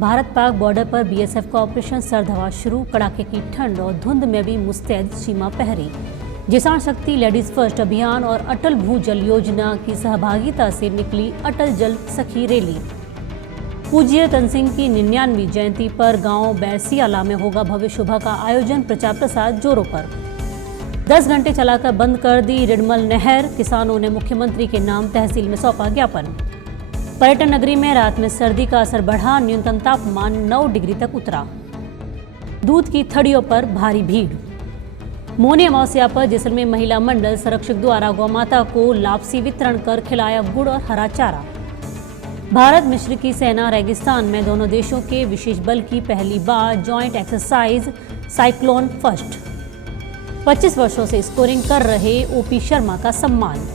Bharat Pak border पर BSF का operation सर्द हवा शुरू, कड़ाके की ठंड और धुंध में भी मुस्तैद सीमा पहरे। किसान शक्ति लेडीज फर्स्ट अभियान और अटल भूजल योजना की सहभागिता से निकली अटल जल सखी रैली। पूज्य तनसिंह की 99वीं जयंती पर गांव बैसियाला में होगा भव्य शोभा का आयोजन, प्रचार प्रसार जोरों पर। 10 घंटे चलाकर बंद कर दी रिडमल नहर, किसानों ने मुख्यमंत्री के नाम तहसील में सौंपा ज्ञापन। पर्यटन नगरी में रात में सर्दी का असर बढ़ा, न्यूनतम तापमान 9 डिग्री तक उतरा। दूध की थड़ियों पर भारी भीड़। मौनी अमावस्या पर जैसलमेर महिला मंडल संरक्षक द्वारा गौमाता को लापसी वितरण कर खिलाया गुड़ और हरा चारा। भारत मिस्र की सेना रेगिस्तान में दोनों देशों के विशेष बल की पहली बार जॉइंट एक्सरसाइज साइक्लोन फर्स्ट। 25 वर्षों से स्कोरिंग कर रहे ओपी शर्मा का सम्मान।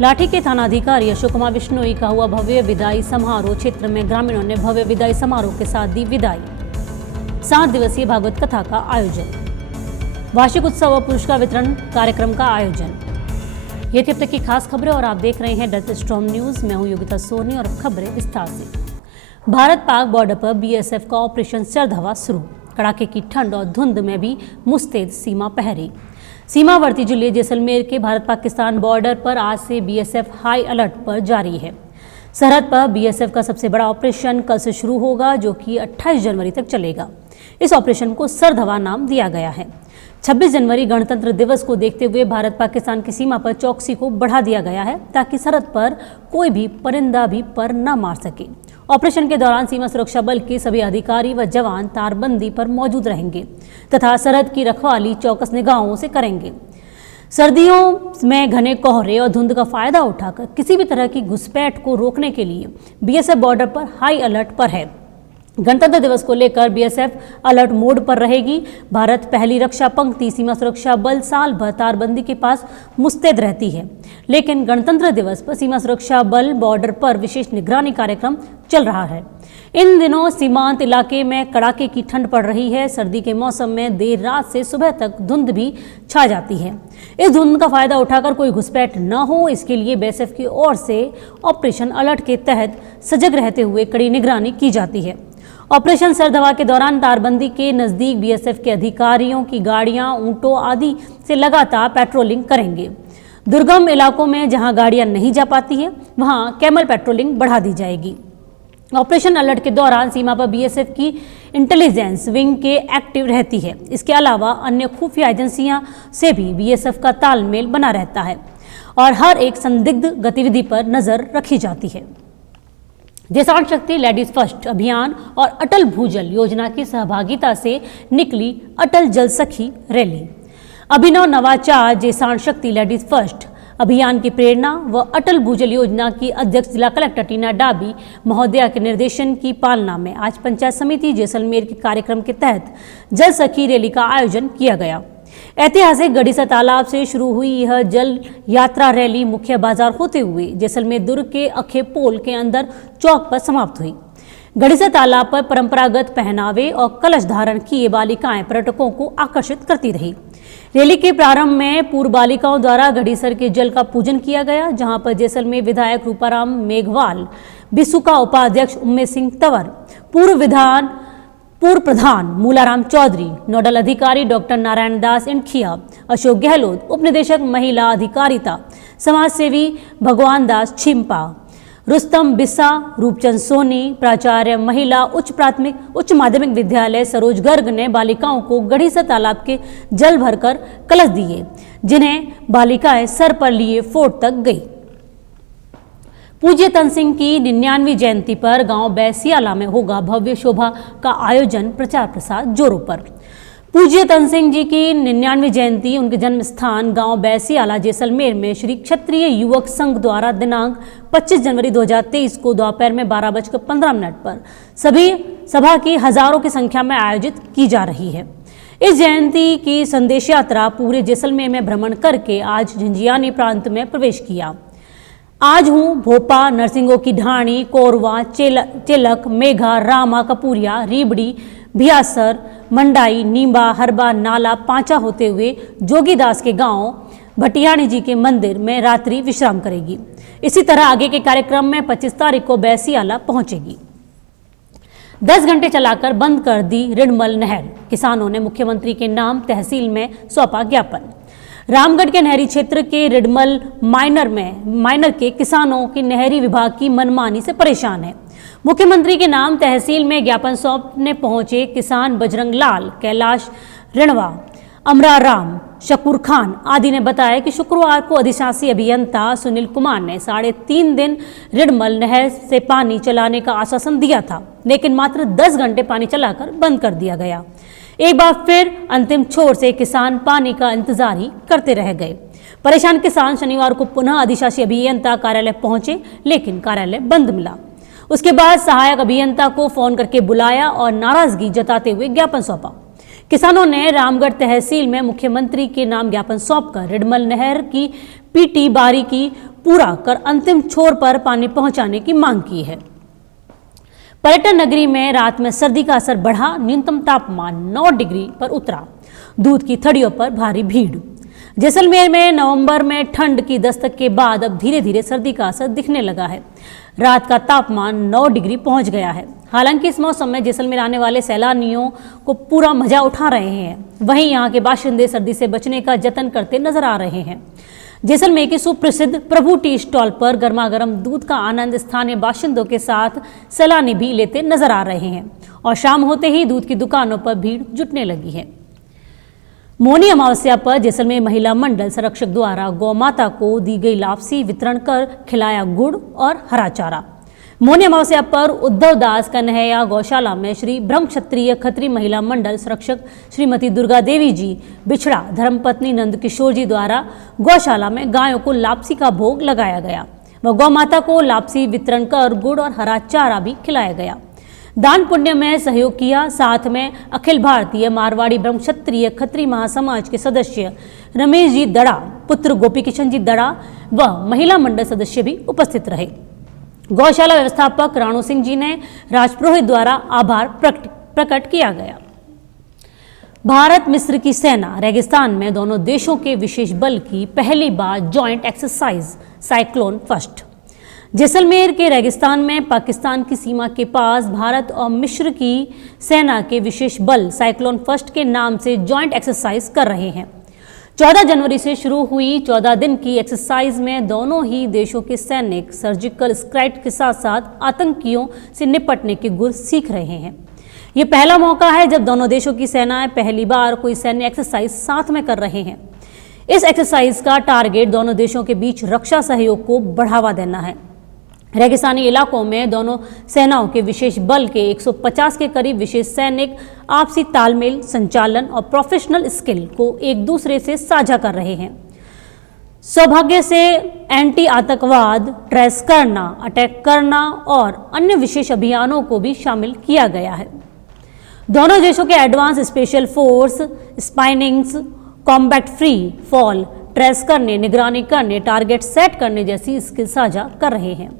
लाठी के थानाधिकारी अशोक कुमार बिश्नोई का हुआ भव्य विदाई समारोह, क्षेत्र में ग्रामीणों ने भव्य विदाई समारोह के साथ दी विदाई। 7 दिवसीय भागवत कथा का आयोजन, वार्षिक उत्सव और पुरस्कार वितरण कार्यक्रम का आयोजन। ये थी अब तक की खास खबरें और आप देख रहे हैं डेल्टा स्टॉर्म न्यूज। मैं हूं योगिता सोनी और खबरें विस्तार से। भारत पाक बॉर्डर पर बीएसएफ का ऑपरेशन सर्द हवा शुरू, कड़ाके की ठंड और धुंध में भी मुस्तैद सीमा पहरे। सीमावर्ती जिले जैसलमेर के भारत पाकिस्तान बॉर्डर पर आज से बीएसएफ हाई अलर्ट पर जारी है। सरहद पर बीएसएफ का सबसे बड़ा ऑपरेशन कल से शुरू होगा, जो कि 28 जनवरी तक चलेगा। इस ऑपरेशन को सर्द हवा नाम दिया गया है। 26 जनवरी गणतंत्र दिवस को देखते हुए भारत पाकिस्तान की सीमा पर चौकसी को बढ़ा दिया गया है, ताकि सरहद पर कोई भी परिंदा भी पर न मार सके। ऑपरेशन के दौरान सीमा सुरक्षा बल के सभी अधिकारी व जवान तारबंदी पर मौजूद रहेंगे तथा सरहद की रखवाली चौकस निगाहों से करेंगे। सर्दियों में घने कोहरे और धुंध का फायदा उठाकर किसी भी तरह की घुसपैठ को रोकने के लिए बीएसएफ बॉर्डर पर हाई अलर्ट पर है। गणतंत्र दिवस को लेकर बीएसएफ अलर्ट मोड पर रहेगी। भारत पहली रक्षा पंक्ति सीमा सुरक्षा बल साल भर तारबंदी के पास मुस्तैद रहती है, लेकिन गणतंत्र दिवस पर सीमा सुरक्षा बल बॉर्डर पर विशेष निगरानी कार्यक्रम चल रहा है। इन दिनों सीमांत इलाके में कड़ाके की ठंड पड़ रही है। सर्दी के मौसम में देर रात से सुबह तक धुंध भी छा जाती है। इस धुंध का फायदा उठाकर कोई घुसपैठ न हो, इसके लिए बीएसएफ की ओर से ऑपरेशन अलर्ट के तहत सजग रहते हुए कड़ी निगरानी की जाती है। ऑपरेशन सर्द हवा के दौरान तारबंदी के नजदीक बीएसएफ के अधिकारियों की गाड़ियां ऊंटों आदि से लगातार पेट्रोलिंग करेंगे। दुर्गम इलाकों में जहां गाड़ियां नहीं जा पाती है, वहां कैमल पेट्रोलिंग बढ़ा दी जाएगी। ऑपरेशन अलर्ट के दौरान सीमा पर बीएसएफ की इंटेलिजेंस विंग के एक्टिव रहती है। इसके अलावा अन्य खुफिया एजेंसियां से भी बीएसएफ का तालमेल बना रहता है और हर एक संदिग्ध गतिविधि पर नजर रखी जाती है। किसान शक्ति लेडीज फर्स्ट अभियान और अटल भूजल योजना की सहभागिता से निकली अटल जल सखी रैली। अभिनव नवाचार किसान शक्ति लेडीज फर्स्ट अभियान की प्रेरणा व अटल भूजल योजना की अध्यक्ष जिला कलेक्टर टीना डाबी महोदया के निर्देशन की पालना में आज पंचायत समिति जैसलमेर के कार्यक्रम के तहत जल सखी रैली का आयोजन किया गया। ऐतिहासिक गड़ीसा तालाब से शुरू हुई यह जल यात्रा रैली मुख्य बाजार होते हुए जैसलमेर दुर्ग के अखे पोल के अंदर चौक पर समाप्त हुई। गड़ीसा तालाब पर परंपरागत पहनावे और कलश धारण किए बालिकाएं पर्यटकों को आकर्षित करती रही। रैली के प्रारंभ में पूर्व बालिकाओं द्वारा घड़ीसर के जल का पूजन किया गया, जहां पर जैसलमेर विधायक रूपाराम मेघवाल, बिसुका उपाध्यक्ष उम्मे सिंह तंवर, पूर्व प्रधान मूलाराम चौधरी, नोडल अधिकारी डॉक्टर नारायण दास इंखिया, अशोक गहलोत, उपनिदेशक महिला अधिकारिता, समाजसेवी भगवान दास छिम्पा, रुस्तम बिस्सा, रूपचंद सोनी, प्राचार्य महिला उच्च माध्यमिक विद्यालय सरोज गर्ग ने बालिकाओं को गढ़ीसा तालाब के जल भरकर कलश दिए, जिन्हें बालिकाएं सर पर लिए फोर्ट तक गई। पूज्य तनसिंह की 99वीं जयंती पर गांव बैसियाला में होगा भव्य शोभा का आयोजन, प्रचार प्रसार जोरों पर। पूज्य तनसिंह जी की 99वीं जयंती उनके जन्म स्थान गांव बैसियाला जैसलमेर में श्री क्षत्रिय युवक संघ द्वारा दिनांक 25 जनवरी 2023 को दोपहर में 12:15 पर सभी सभा की हजारों की संख्या में आयोजित की जा रही है। इस जयंती की संदेश यात्रा पूरे जैसलमेर में भ्रमण करके आज झंझियानी प्रांत में प्रवेश किया। आज हूँ भोपा, नरसिंगों की ढाणी, कोरवा, चेलक, मेघा, रामा, कपूरिया, रीबड़ी, भियासर, मंडाई, नींबा, हरबा, नाला, पांचा होते हुए जोगीदास के गांव भटियाणी जी के मंदिर में रात्रि विश्राम करेगी। इसी तरह आगे के कार्यक्रम में 25 तारीख को बैसियाला पहुंचेगी। 10 घंटे चलाकर बंद कर दी रिडमल नहर। किसानों ने मुख्यमंत्री के नाम तहसील में सौंपा ज्ञापन। रामगढ़ के नहरी क्षेत्र के रिडमल माइनर के किसानों की नहरी विभाग की मनमानी से परेशान है। मुख्यमंत्री के नाम तहसील में ज्ञापन सौंपने पहुंचे किसान बजरंग लाल, कैलाश रिणवा, अमरा राम, शकूर खान आदि ने बताया कि शुक्रवार को अधिशासी अभियंता सुनील कुमार ने 3.5 दिन रिडमल नहर से पानी चलाने का आश्वासन दिया था, लेकिन मात्र 10 घंटे पानी चलाकर बंद कर दिया गया। एक बार फिर अंतिम छोर से किसान पानी का इंतजार ही करते रह गए। परेशान किसान शनिवार को पुनः अधिशासी अभियंता कार्यालय पहुंचे, लेकिन कार्यालय बंद मिला। उसके बाद सहायक अभियंता को फोन करके बुलाया और नाराजगी जताते हुए ज्ञापन सौंपा। किसानों ने रामगढ़ तहसील में मुख्यमंत्री के नाम ज्ञापन सौंपकर रिडमल नहर की पीटी बारीकी पूरा कर अंतिम छोर पर पानी पहुंचाने की मांग की है। पर्यटन नगरी में रात में सर्दी का असर बढ़ा। न्यूनतम तापमान 9 डिग्री पर उतरा। दूध की थड़ियों पर भारी भीड़। जैसलमेर में नवंबर में ठंड की दस्तक के बाद अब धीरे धीरे सर्दी का असर दिखने लगा है। रात का तापमान 9 डिग्री पहुंच गया है। हालांकि इस मौसम में जैसलमेर आने वाले सैलानियों को पूरा मजा उठा रहे हैं। वहीं यहाँ के बाशिंदे सर्दी से बचने का जतन करते नजर आ रहे हैं। जैसलमेर की सुप्रसिद्ध प्रभु टी स्टॉल पर गर्मा गर्म दूध का आनंद स्थानीय बाशिंदों के साथ सैलानी भी लेते नजर आ रहे हैं और शाम होते ही दूध की दुकानों पर भीड़ जुटने लगी है। मौनी अमावस्या पर जैसलमेर महिला मंडल संरक्षक द्वारा गौ माता को दी गई लापसी वितरण कर खिलाया गुड़ और हरा चारा। मौनी अमावस्या पर उद्धव दास कन्हैया गौशाला में श्री ब्रह्म क्षत्रिय खत्री महिला मंडल संरक्षक श्रीमती दुर्गा देवी जी बिछड़ा धर्मपत्नी नंद किशोर जी द्वारा गौशाला में गायों को लापसी का भोग लगाया गया व गौ माता को लापसी वितरण कर गुड़ और हरा चारा भी खिलाया गया। दान पुण्य में सहयोग किया। साथ में अखिल भारतीय मारवाड़ी ब्रह्म क्षत्रिय खत्री महासमाज के सदस्य रमेश जी दड़ा, पुत्र गोपी किशन जी दड़ा व महिला मंडल सदस्य भी उपस्थित रहे। गौशाला व्यवस्थापक राणू सिंह जी ने राजपुरोहित द्वारा आभार प्रकट किया गया। भारत मिस्र की सेना रेगिस्तान में दोनों देशों के विशेष बल की पहली बार joint exercise cyclone first. Jaisalmer के रेगिस्तान में पाकिस्तान की सीमा के पास भारत और मिस्र की सेना के विशेष बल साइक्लोन फर्स्ट के नाम से जॉइंट एक्सरसाइज कर रहे हैं। 14 जनवरी से शुरू हुई 14 दिन की एक्सरसाइज में दोनों ही देशों के सैनिक सर्जिकल स्ट्राइक के साथ साथ आतंकियों से निपटने के गुर सीख रहे हैं। ये पहला मौका है जब दोनों देशों की सेनाएं पहली बार कोई सैन्य एक्सरसाइज साथ में कर रहे हैं। इस एक्सरसाइज का टारगेट दोनों देशों के बीच रक्षा सहयोग को बढ़ावा देना है। रेगिस्तानी इलाकों में दोनों सेनाओं के विशेष बल के 150 के करीब विशेष सैनिक आपसी तालमेल, संचालन और प्रोफेशनल स्किल को एक दूसरे से साझा कर रहे हैं। सौभाग्य से एंटी आतंकवाद, ट्रेस करना, अटैक करना और अन्य विशेष अभियानों को भी शामिल किया गया है। दोनों देशों के एडवांस स्पेशल फोर्स स्पाइनिंग्स, कॉम्बैट फ्री फॉल, ट्रेस करने, निगरानी करने, टारगेट सेट करने जैसी स्किल साझा कर रहे हैं।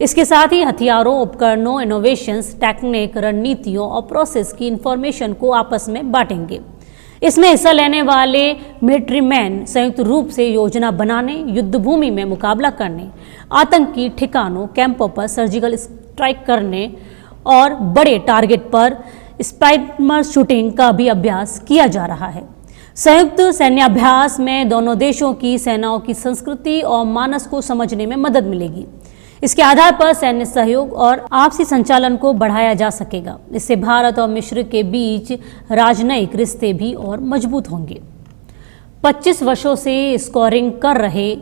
इसके साथ ही हथियारों, उपकरणों, इनोवेशंस, टेक्निक, रणनीतियों और प्रोसेस की इंफॉर्मेशन को आपस में बांटेंगे। इसमें हिस्सा लेने वाले मिलिट्री मैन संयुक्त रूप से योजना बनाने, युद्ध भूमि में मुकाबला करने, आतंकी ठिकानों, कैंपों पर सर्जिकल स्ट्राइक करने और बड़े टारगेट पर स्पाइमर शूटिंग का भी अभ्यास किया जा रहा है। संयुक्त सैन्याभ्यास में दोनों देशों की सेनाओं की संस्कृति और मानस को समझने में मदद मिलेगी। इसके आधार पर सैन्य सहयोग और आपसी संचालन को बढ़ाया जा सकेगा। इससे भारत और मिस्र के बीच राजनयिक रिश्ते भी और मजबूत होंगे। 25 वर्षों से स्कोरिंग कर रहे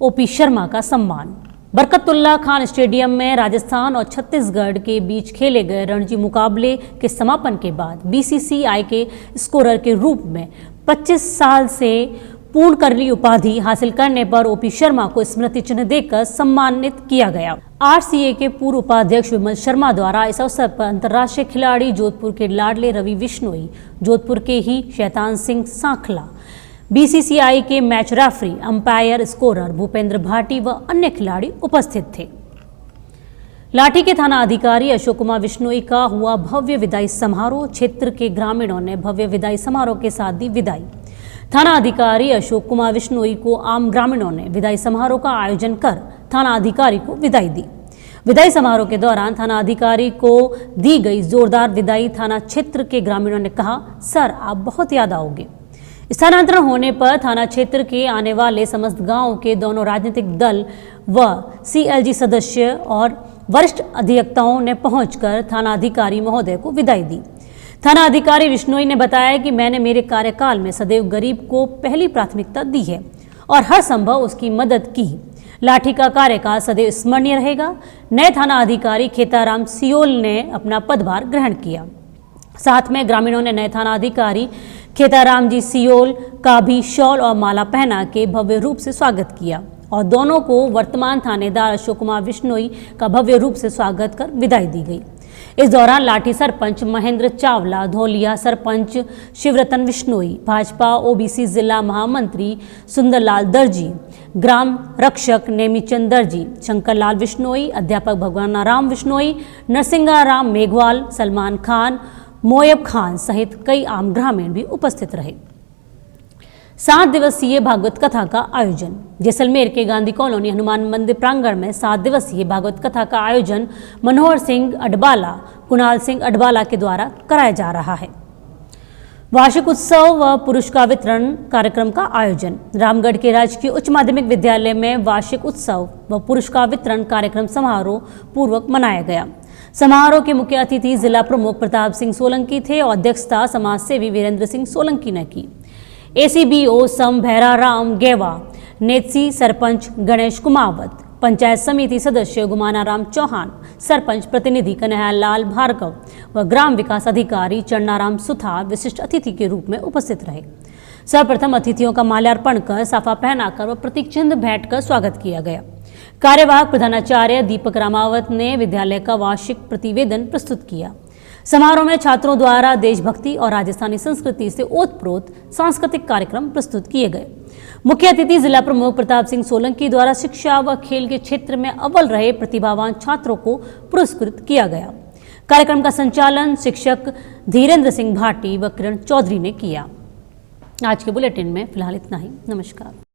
ओपी शर्मा का सम्मान। बरकतुल्ला खान स्टेडियम में राजस्थान और छत्तीसगढ़ के बीच खेले गए रणजी मुकाबले के समापन के बाद बीसीसीआई के स्कोरर के रूप में 25 साल से पूर्ण करली उपाधि हासिल करने पर ओपी शर्मा को स्मृति चिन्ह देकर सम्मानित किया गया। आरसीए के पूर्व उपाध्यक्ष विमल शर्मा द्वारा इस अवसर पर अंतर्राष्ट्रीय खिलाड़ी, जोधपुर के लाडले रवि बिश्नोई, जोधपुर के ही शैतान सिंह सांखला, बीसीसीआई के match referee, umpire, scorer Bhupendra Bhati व अन्य खिलाड़ी उपस्थित थे। लाठी के थाना अधिकारी अशोक कुमार बिश्नोई का हुआ भव्य विदाई समारोह। क्षेत्र के ग्रामीणों ने भव्य विदाई समारोह के साथ दी विदाई। थाना अधिकारी अशोक कुमार बिश्नोई को आम ग्रामीणों ने विदाई समारोह का आयोजन कर थाना अधिकारी को विदाई दी। विदाई समारोह के दौरान थाना अधिकारी को दी गई जोरदार विदाई। थाना क्षेत्र के ग्रामीणों ने कहा, सर आप बहुत याद आओगे। स्थानांतरण होने पर थाना क्षेत्र के आने वाले समस्त गांव के दोनों राजनीतिक दल व CLG सदस्य और वरिष्ठ अधिवक्ताओं ने पहुंचकर थाना अधिकारी महोदय को विदाई दी। थाना अधिकारी विश्नोई ने बताया कि मैंने मेरे कार्यकाल में सदैव गरीब को पहली प्राथमिकता दी है और हर संभव उसकी मदद की। लाठी का कार्यकाल सदैव स्मरणीय रहेगा। नए थाना अधिकारी खेताराम सियोल ने अपना पदभार ग्रहण किया। साथ में ग्रामीणों ने नए थाना अधिकारी खेताराम जी सियोल का भी शॉल और माला पहना के भव्य रूप से स्वागत किया और दोनों को वर्तमान थानेदार अशोक कुमार विश्नोई का भव्य रूप से स्वागत कर विदाई दी गई। इस दौरान लाठी सरपंच महेंद्र चावला, धौलिया सरपंच शिवरतन विश्नोई, भाजपा OBC जिला महामंत्री सुंदरलाल दर्जी, ग्राम रक्षक नेमीचंद दर्जी, शंकरलाल विश्नोई, अध्यापक भगवानाराम विश्नोई, नरसिंगाराम मेघवाल, सलमान खान, मोयब खान सहित कई आम ग्रामीण भी उपस्थित रहे। 7 दिवसीय भागवत कथा का आयोजन। जैसलमेर के गांधी कॉलोनी हनुमान मंदिर प्रांगण में 7 दिवसीय भागवत कथा का आयोजन मनोहर सिंह अडबाला, कुणाल सिंह अडबाला के द्वारा कराया जा रहा है। वार्षिक उत्सव व पुरस्कार वितरण कार्यक्रम का आयोजन। रामगढ़ के राजकीय उच्च माध्यमिक विद्यालय में वार्षिक उत्सव व पुरस्कार वितरण कार्यक्रम समारोह पूर्वक मनाया गया। समारोह के मुख्य अतिथि जिला प्रमुख प्रताप सिंह सोलंकी थे और अध्यक्षता समाज सेवी वीरेंद्र सिंह सोलंकी ने की। ACBO सम भैराराम गेवा, नेतसी सरपंच गणेश कुमावत, पंचायत समिति सदस्य गुमानाराम चौहान, सरपंच प्रतिनिधि कन्हैयालाल भार्गव व ग्राम विकास अधिकारी चरणाराम सुथार विशिष्ट अतिथि के रूप में उपस्थित रहे। सर्वप्रथम अतिथियों का माल्यार्पण कर साफा पहनाकर व प्रतीक चिन्ह भेंट कर स्वागत किया गया। कार्यवाहक प्रधानाचार्य दीपक रामावत ने विद्यालय का वार्षिक प्रतिवेदन प्रस्तुत किया। समारोह में छात्रों द्वारा देशभक्ति और राजस्थानी संस्कृति से ओतप्रोत सांस्कृतिक कार्यक्रम प्रस्तुत किए गए। मुख्य अतिथि जिला प्रमुख प्रताप सिंह सोलंकी द्वारा शिक्षा व खेल के क्षेत्र में अव्वल रहे प्रतिभावान छात्रों को पुरस्कृत किया गया। कार्यक्रम का संचालन शिक्षक धीरेन्द्र सिंह भाटी व किरण चौधरी ने किया। आज के बुलेटिन में फिलहाल इतना ही। नमस्कार।